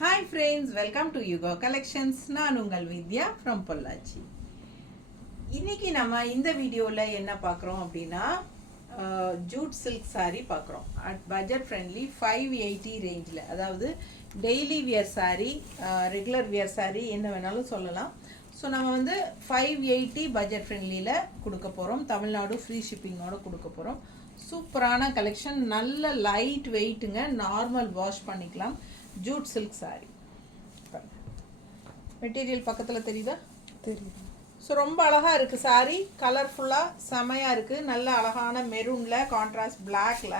Hi friends, welcome to Yugo Collections. நான் உங்கள் வித்யா from Pollachi. இன்னைக்கு நம்ம இந்த வீடியோவில் என்ன பார்க்குறோம் அப்படின்னா ஜூட் சில்க் saree பார்க்குறோம். அட் பட்ஜெட் ஃப்ரெண்ட்லி 580 ரேஞ்சில், அதாவது daily wear saree, regular wear saree என்ன வேணாலும் சொல்லலாம். ஸோ நம்ம வந்து 580 பட்ஜெட் ஃப்ரெண்ட்லியில் கொடுக்க போகிறோம். தமிழ்நாடு ஃப்ரீ ஷிப்பிங்கோடு கொடுக்க போகிறோம். சூப்பரான கலெக்ஷன், நல்ல லைட் வெயிட்டுங்க, நார்மல் வாஷ் பண்ணிக்கலாம். ஜூட் சில்க் saree மெட்டீரியல் பக்கத்தில் தெரியுதா? தெரியுது. ஸோ ரொம்ப அழகாக இருக்குது saree, கலர்ஃபுல்லாக செமையாக இருக்குது. நல்ல அழகான மெரூனில் கான்ட்ராஸ்ட் பிளாக்ல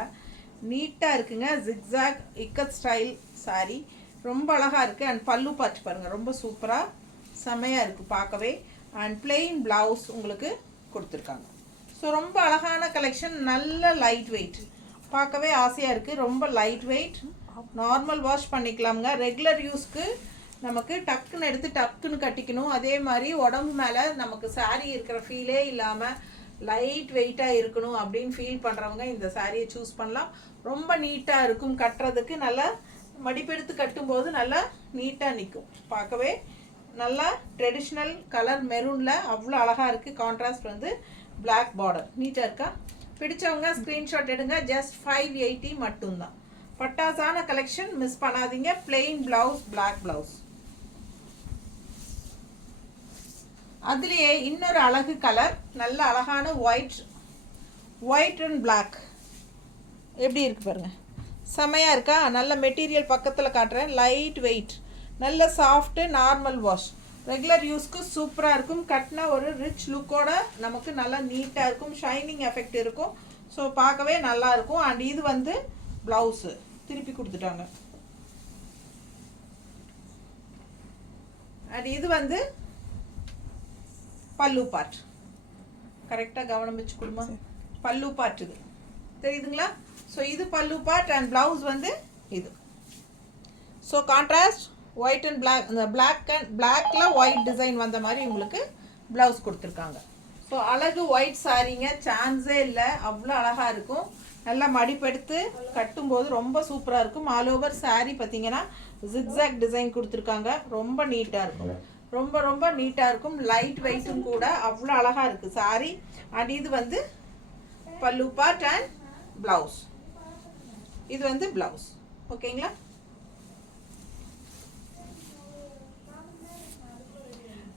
நீட்டாக இருக்குங்க. ஜிக்ஸாக் இக்கத் ஸ்டைல் saree ரொம்ப அழகாக இருக்குது. அண்ட் பல்லு பார்த்து பாருங்கள், ரொம்ப சூப்பராக செமையாக இருக்குது பார்க்கவே. அண்ட் பிளெயின் ப்ளவுஸ் உங்களுக்கு கொடுத்துருக்காங்க. ஸோ ரொம்ப அழகான கலெக்ஷன், நல்ல லைட் வெயிட், பார்க்கவே ஆசையாக இருக்குது. ரொம்ப லைட் வெயிட், நார்மல் வாஷ் பண்ணிக்கலாமுங்க. ரெகுலர் யூஸ்க்கு நமக்கு டக்குன்னு எடுத்து டக்குன்னு கட்டிக்கணும். அதே மாதிரி உடம்பு மேலே நமக்கு saree இருக்கிற ஃபீலே இல்லாமல் லைட் வெயிட்டாக இருக்கணும் அப்படின்னு ஃபீல் பண்ணுறவங்க இந்த சாரியை சூஸ் பண்ணலாம். ரொம்ப நீட்டாக இருக்கும் கட்டுறதுக்கு, நல்லா மடிப்பெடுத்து கட்டும்போது நல்லா நீட்டாக நிற்கும். பார்க்கவே நல்லா ட்ரெடிஷ்னல் கலர் மெரூனில் அவ்வளோ அழகாக இருக்குது. கான்ட்ராஸ்ட் வந்து பிளாக் பார்டர் நீட்டாக இருக்கா? பிடிச்சவங்க ஸ்க்ரீன்ஷாட் எடுங்க. ஜஸ்ட் 580 மட்டும்தான். பட்டாசான கலெக்ஷன், மிஸ் பண்ணாதீங்க. Plain blouse, black blouse. அதுலேயே இன்னொரு அழகு கலர், நல்ல அழகான ஒயிட் அண்ட் பிளாக் எப்படி இருக்கு பாருங்க, செமையாக இருக்கா? நல்ல மெட்டீரியல் பக்கத்தில் காட்டுறேன். லைட் வெயிட், நல்ல சாஃப்ட்டு, நார்மல் வாஷ், ரெகுலர் யூஸ்க்கு சூப்பராக இருக்கும். கட்டினா ஒரு ரிச் லுக்கோட நமக்கு நல்லா நீட்டாக இருக்கும். ஷைனிங் எஃபெக்ட் இருக்கும். ஸோ பார்க்கவே நல்லா இருக்கும். அண்ட் இது வந்து ப்ளவுஸு திருப்பி கொடுத்துட்டாங்க. அண்ட் இது வந்து பல்லு பார்ட். கரெக்டாக கவனம் வச்சு கொடுமா. பல்லு பார்ட் இது தெரியுதுங்களா? ஸோ இது பல்லு பார்ட் அண்ட் ப்ளவுஸ் வந்து இது. So contrast white and black, அந்த பிளாக்ல ஒயிட் டிசைன் வந்த மாதிரி உங்களுக்கு ப்ளவுஸ் கொடுத்துருக்காங்க. ஸோ அழகு ஒயிட் சாரீங்க, சான்ஸே இல்லை, அவ்வளோ அழகாக இருக்கும். நல்லா மடிப்பெடுத்து கட்டும்போது ரொம்ப சூப்பராக இருக்கும். ஆல் ஓவர் saree பார்த்தீங்கன்னா ஜிக்ஸாக் டிசைன் கொடுத்துருக்காங்க. ரொம்ப நீட்டாக இருக்கும், ரொம்ப ரொம்ப நீட்டாக இருக்கும். லைட் வெயிட்டும் கூட, அவ்வளோ அழகாக இருக்குது saree. அண்ட் இது வந்து பல்லு பார்ட் அண்ட் ப்ளவுஸ். இது வந்து ப்ளவுஸ். ஓகேங்களா?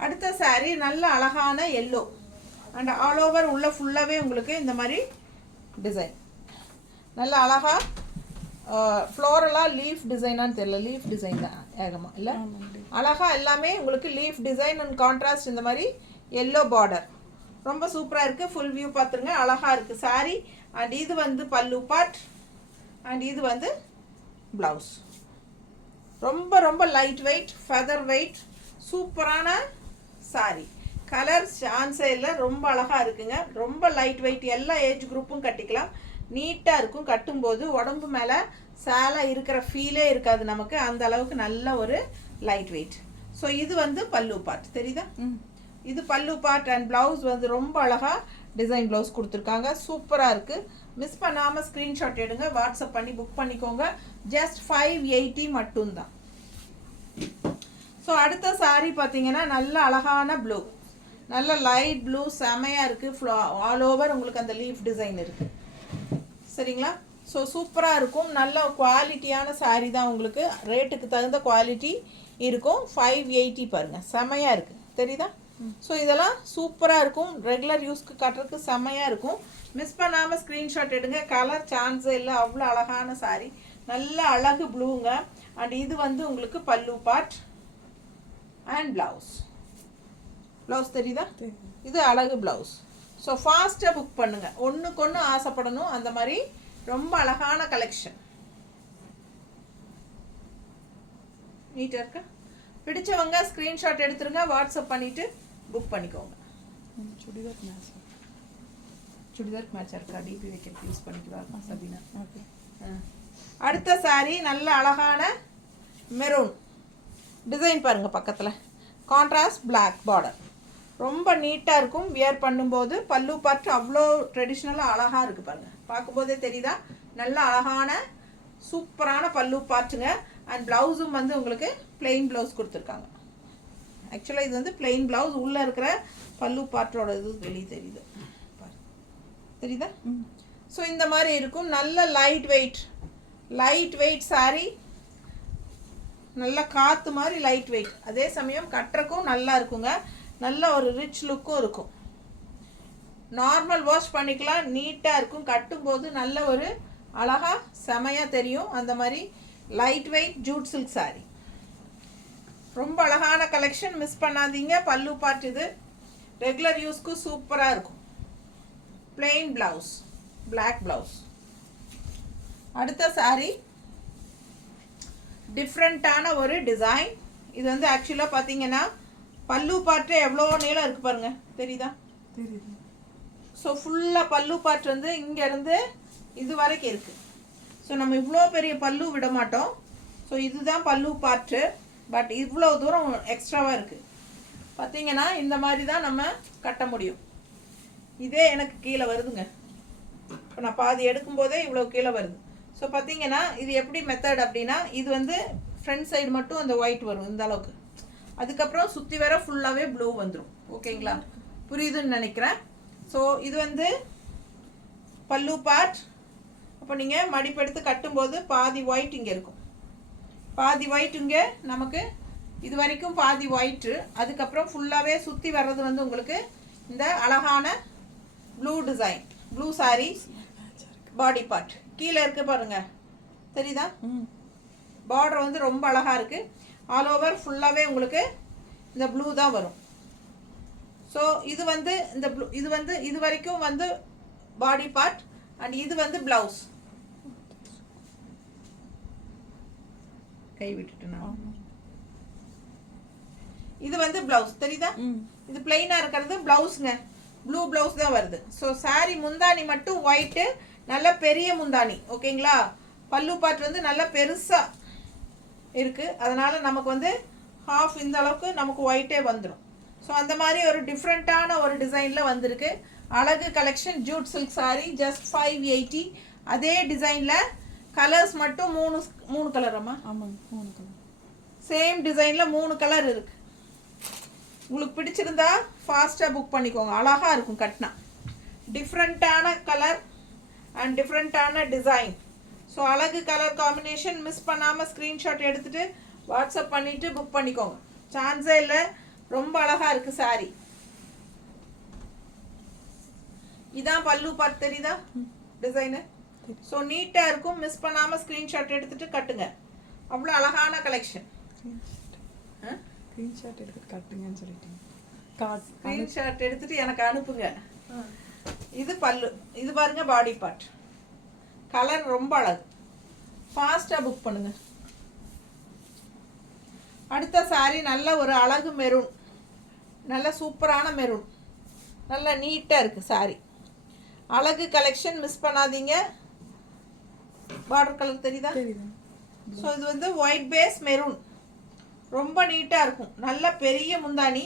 அடுத்த saree நல்ல அழகான எல்லோ அண்ட் ஆல் ஓவர் உள்ள ஃபுல்லாகவே உங்களுக்கு இந்த மாதிரி டிசைன், நல்ல அழகாக ஃப்ளோரலாக லீஃப் டிசைனான்னு தெரியல, லீஃப் டிசைன் தான் ஏகமாக இல்லை, அழகாக எல்லாமே உங்களுக்கு லீஃப் டிசைன் அண்ட் கான்ட்ராஸ்ட் இந்த மாதிரி எல்லோ பார்டர் ரொம்ப சூப்பராக இருக்குது. ஃபுல் வியூ பார்த்துருங்க, அழகாக இருக்குது saree. அண்ட் இது வந்து பல்லு பார்ட் அண்ட் இது வந்து ப்ளவுஸ். ரொம்ப ரொம்ப லைட் வெயிட், ஃபெதர் வெயிட், சூப்பரான saree. கலர் சான்ஸே இல்லை, ரொம்ப அழகாக இருக்குங்க. ரொம்ப லைட் வெயிட், எல்லா ஏஜ் குரூப்பும் கட்டிக்கலாம். நீட்டாக இருக்கும். கட்டும்போது உடம்பு மேலே சேலை இருக்கிற ஃபீலே இருக்காது நமக்கு, அந்த அளவுக்கு நல்ல ஒரு லைட் வெயிட். ஸோ இது வந்து பல்லு பார்ட் தெரியுதா? இது பல்லு பார்ட் அண்ட் ப்ளவுஸ் வந்து ரொம்ப அழகாக டிசைன் ப்ளவுஸ் கொடுத்துருக்காங்க. சூப்பராக இருக்குது. மிஸ் பண்ணாமல் ஸ்க்ரீன்ஷாட் எடுங்க, வாட்ஸ்அப் பண்ணி புக் பண்ணிக்கோங்க. ஜஸ்ட் 580 மட்டும்தான். ஸோ அடுத்த saree பார்த்தீங்கன்னா நல்ல அழகான ப்ளூ, நல்ல லைட் ப்ளூ, செமையாக இருக்குது. ஆல் ஓவர் உங்களுக்கு அந்த லீஃப் டிசைன் இருக்குது. சரிங்களா? ஸோ சூப்பராக இருக்கும். நல்ல குவாலிட்டியான saree தான், உங்களுக்கு ரேட்டுக்கு தகுந்த குவாலிட்டி இருக்கும். 580 பாருங்கள், செமையாக இருக்குது தெரியுதா? ஸோ இதெல்லாம் சூப்பராக இருக்கும். ரெகுலர் யூஸ்க்கு கட்டுறதுக்கு செமையாக இருக்கும். மிஸ் பண்ணாமல் ஸ்க்ரீன்ஷாட் எடுங்க. கலர் சான்ஸே இல்லை, அவ்வளோ அழகான saree, நல்ல அழகு ப்ளூங்க. அண்ட் இது வந்து உங்களுக்கு பல்லு பார்ட் அண்ட் ப்ளவுஸ். ப்ளவுஸ் தெரியுதா? இது அழகு ப்ளவுஸ். ஸோ ஃபாஸ்ட்டாக புக் பண்ணுங்கள், ஒன்றுக்கு ஒன்று ஆசைப்படணும். அந்த மாதிரி ரொம்ப அழகான கலெக்ஷன், நீட்டாக இருக்கா? பிடிச்சவங்க ஸ்க்ரீன்ஷாட் எடுத்துருங்க, வாட்ஸ்அப் பண்ணிவிட்டு புக் பண்ணிக்கோங்க. சுடிதாருக்கு மேட்சாக இருக்கா? டிபி வைக்க யூஸ் பண்ணிக்குவாங்க சபினா. ஓகே. அடுத்த saree நல்ல அழகான மெரூன் டிசைன் பாருங்கள், பக்கத்தில் கான்ட்ராஸ்ட் பிளாக் பார்டர், ரொம்ப நீட்டாக இருக்கும். வியர் பண்ணும்போது பல்லு பார்ட் அவ்வளோ ட்ரெடிஷ்னலாக அழகாக இருக்குது பாருங்கள், பார்க்கும்போதே தெரியுதா? நல்ல அழகான சூப்பரான பல்லு பார்ட்டுங்க. அண்ட் ப்ளவுஸும் வந்து உங்களுக்கு பிளெயின் ப்ளவுஸ் கொடுத்துருக்காங்க. ஆக்சுவலாக இது வந்து பிளெயின் ப்ளவுஸ், உள்ளே இருக்கிற பல்லு பார்ட்டோட இது வெளியே தெரியுது, தெரியுதா? ஸோ இந்த மாதிரி இருக்கும். நல்ல லைட் வெயிட் சாரீ, நல்ல காற்று மாதிரி லைட் வெயிட், அதே சமயம் கட்டுறக்கும் நல்லா இருக்குங்க. நல்ல ஒரு ரிச் லுக்கும் இருக்கும். நார்மல் வாஷ் பண்ணிக்கலாம், நீட்டாக இருக்கும். கட்டும்போது நல்ல ஒரு அழகாக செமையாக தெரியும். அந்த மாதிரி light weight Jude silk sari, ரொம்ப அழகான கலெக்ஷன், மிஸ் பண்ணாதீங்க. பல்லு பார்ட் இது ரெகுலர் யூஸ்க்கு சூப்பராக இருக்கும். Plain blouse, black blouse. அடுத்த சாரீ டிஃப்ரெண்ட்டான ஒரு டிசைன். இது வந்து ஆக்சுவலாக பார்த்தீங்கன்னா பல்லு பார்ட்டு எவ்வளோ நீளம் இருக்குது பாருங்கள், தெரியுதா? தெரியுது. ஸோ ஃபுல்லாக பல்லு பார்ட் வந்து இங்கேருந்து இது வரைக்கும் இருக்குது. ஸோ நம்ம இவ்வளோ பெரிய பல்லு விட மாட்டோம். ஸோ இதுதான் பல்லு பார்ட்டு, பட் இவ்வளோ தூரம் எக்ஸ்ட்ராவாக இருக்குது. பார்த்தீங்கன்னா இந்த மாதிரி தான் நம்ம கட்ட முடியும். இதே எனக்கு கீழே வருதுங்க. இப்போ நான் பாதி எடுக்கும்போதே இவ்வளோ கீழே வருது. ஸோ பார்த்தீங்கன்னா இது எப்படி மெத்தட் அப்படின்னா, இது வந்து ஃப்ரண்ட் சைடு மட்டும் அந்த ஒயிட் வரும் இந்த அளவுக்கு, அதுக்கப்புறம் சுற்றி வர ஃபுல்லாகவே ப்ளூ வந்துடும். ஓகேங்களா? புரியுதுன்னு நினைக்கிறேன். ஸோ இது வந்து பல்லு பார்ட். அப்போ நீங்கள் மடிப்பெடுத்து கட்டும்போது பாதி ஒயிட் இங்கே இருக்கும், பாதி ஒயிட் இங்கே நமக்கு இது வரைக்கும் பாதி ஒயிட்டு, அதுக்கப்புறம் ஃபுல்லாகவே சுற்றி வர்றது வந்து உங்களுக்கு இந்த அழகான blue design, blue sari body part. கீழே இருக்கு பாருங்க, தெரியுதா? பார்டர் வந்து ரொம்ப அழகாக இருக்குது. ஆல் ஓவர் ஃபுல்லாகவே உங்களுக்கு இந்த ப்ளூ தான் வரும். ஸோ இது வந்து இந்த ப்ளூ, இது வந்து இது வரைக்கும் வந்து பாடி பார்ட், அண்ட் இது வந்து ப்ளவுஸ். கை விட்டுட்டுனா இது வந்து ப்ளவுஸ், தெரியுதா? இது பிளெயினாக இருக்கிறது ப்ளவுஸுங்க, ப்ளூ ப்ளவுஸ் தான் வருது. ஸோ சாரீ முந்தானி மட்டும் ஒயிட்டு, நல்ல பெரிய முந்தானி. ஓகேங்களா? பல்லு பார்ட் வந்து நல்ல பெருசாக இருக்குது, அதனால் நமக்கு வந்து ஹாஃப் இந்த அளவுக்கு நமக்கு ஒயிட்டே வந்துடும். ஸோ அந்த மாதிரி ஒரு டிஃப்ரெண்ட்டான ஒரு டிசைனில் வந்திருக்கு. அழகு collection Jude silk sari, just 580. அதே டிசைனில் கலர்ஸ் மட்டும் மூணு கலரம்மா? ஆமாங்க, 3 கலர். சேம் டிசைனில் 3 கலர் இருக்குது. உங்களுக்கு பிடிச்சிருந்தா ஃபாஸ்ட்டாக புக் பண்ணிக்கோங்க. அழகாக இருக்கும் கட்டினா. டிஃப்ரெண்ட்டான கலர் அண்ட் டிஃப்ரெண்ட்டான டிசைன். ஸோ அழகு கலர் காம்பினேஷன் மிஸ் பண்ணாமல் ஸ்க்ரீன்ஷாட் எடுத்துகிட்டு வாட்ஸ்அப் பண்ணிவிட்டு புக் பண்ணிக்கோங்க. சான்ஸே இல்லை, ரொம்ப அழகாக இருக்குது சாரீ. இதான் பல்லு பார்ட், தெரியுதா டிசைனு? ஸோ நீட்டாக இருக்கும். மிஸ் பண்ணாமல் ஸ்க்ரீன்ஷாட் எடுத்துகிட்டு கட்டுங்க. அவ்வளோ அழகான கலெக்ஷன். ஸ்க்ரீன்ஷாட் எடுத்து கட்டுங்கன்னு சொல்லிட்டீங்க. ஸ்க்ரீன்ஷாட் எடுத்துகிட்டு எனக்கு அனுப்புங்க. இது பல்லு, இது பாருங்க பாடி பார்ட். கலர் ரொம்ப அழகு. ஃபாஸ்ட்டாக புக் பண்ணுங்க. அடுத்த சாரீ நல்ல ஒரு அழகு மெரூன், நல்ல சூப்பரான மெரூன், நல்ல நீட்டாக இருக்குது சாரீ. அழகு கலெக்ஷன் மிஸ் பண்ணாதீங்க. பார்டர் கலர் தெரியுதா? ஸோ இது வந்து ஒயிட் பேஸ் மெரூன், ரொம்ப நீட்டாக இருக்கும். நல்ல பெரிய முந்தானி.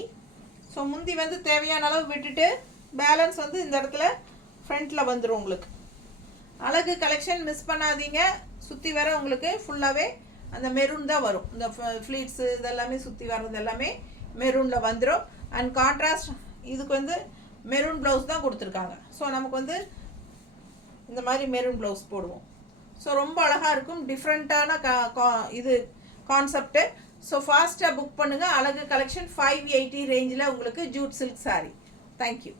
ஸோ முந்தி வந்து தேவையான அளவு விட்டுட்டு பேலன்ஸ் வந்து இந்த இடத்துல ஃப்ரண்ட்டில் வந்துடும் உங்களுக்கு. அழகு கலெக்ஷன் மிஸ் பண்ணாதீங்க. சுற்றி வர உங்களுக்கு ஃபுல்லாகவே அந்த மெரூன் தான் வரும். இந்த ஃப்ளீட்ஸு இதெல்லாமே சுற்றி வர்றது எல்லாமே மெரூனில் வந்துடும். அண்ட் கான்ட்ராஸ்ட் இதுக்கு வந்து மெரூன் ப்ளவுஸ் தான் கொடுத்துருக்காங்க. ஸோ நமக்கு வந்து இந்த மாதிரி மெரூன் ப்ளவுஸ் போடுவோம். ஸோ ரொம்ப அழகாக இருக்கும். டிஃப்ரெண்ட்டான இது கான்செப்ட்டு. ஸோ ஃபாஸ்ட்டாக புக் பண்ணுங்கள். அழகு கலெக்ஷன் 580 ரேஞ்சில் உங்களுக்கு ஜூட் சில்க் சாரீ. தேங்க்யூ.